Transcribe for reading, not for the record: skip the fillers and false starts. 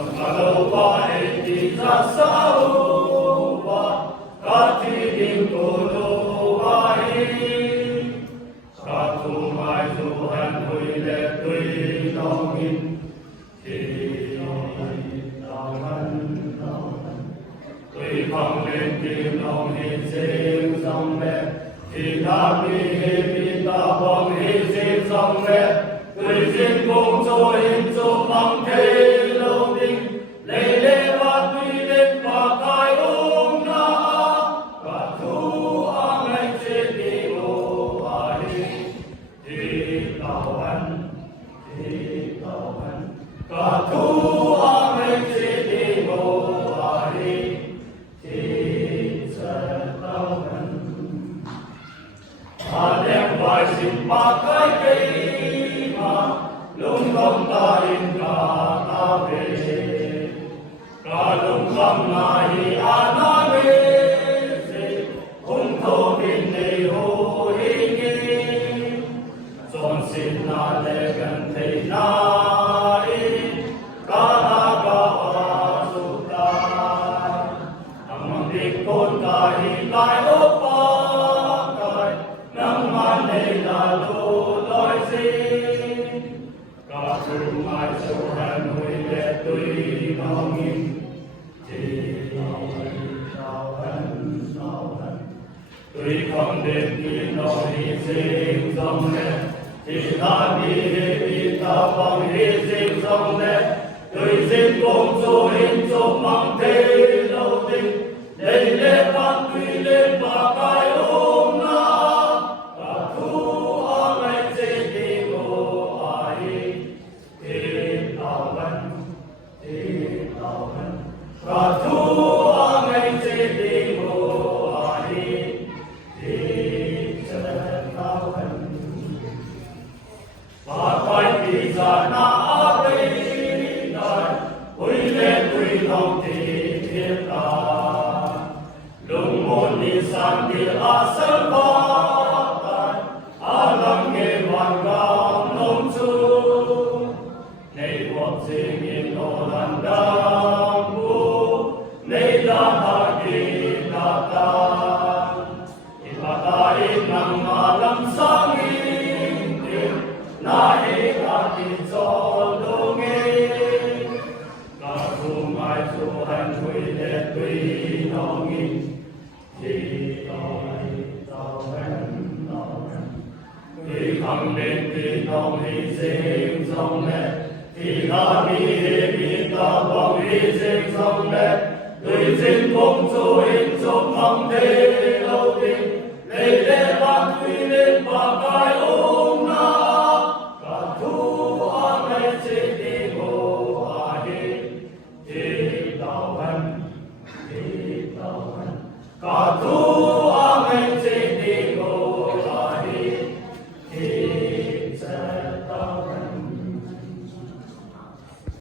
Pangalawa ay di sasawa, katiging kuluwain. Sa tumay Tuhan huy leto'y tongin, tuy không nên tìm lòng hy sinh dòng mẹ, thì ta bị hết ta bằng hy sinh dòng mẹ, tuy xin cùng cho hình cho bằng thế lâu đình, lê lê và tuy lên và cài ôm na, và thu ang anh sẽ đi ngô ai, thì tàu anh, và thu ang anh sẽ đi ngô ai. Đem vài xin ba cái cây mà lung không ta in ta về cả lung không này na về không thô bin này hồ đi chọn xin na lệ gần thầy na cả na cả sụt ta mang đi con ta hi lại ốp Mai Tuhan huy lệ tuy nongin, tuy không đến khi nó hy sinh dòng lệ, thì ta đi ta bằng hy sinh dòng lệ, tuy xin cùng cho hình cho bằng thế lâu tình, để lễ phát tuy lên và cài ôm na, và thu ang anh sẽ đi ngô ai. Và thu ang anh sẽ đi ngô ai, thì chân cao hân. Và quay đi ra na đây này, huy lên huy lòng thì thiên ta. Lung môn đi sang địa sơn ba tài, lăng nghe hoàn gạo nông chung. Này quốc sinh yên ô lần đăng bu, này đã hạ kỳ đã ta. Ít bà ta ít nằm mà lâm sang yên tìm, na ít ta tin cho đô nghe. Cả thu mai thu hành huy lệ tuy nó nghìn, thì tao hẹn. Tuy không đến khi tao hy sinh dòng mẹ, thì ta đi hết đi ta bằng hy sinh dòng mẹ, tuy xin cùng cho hình cho bằng thế lâu đi.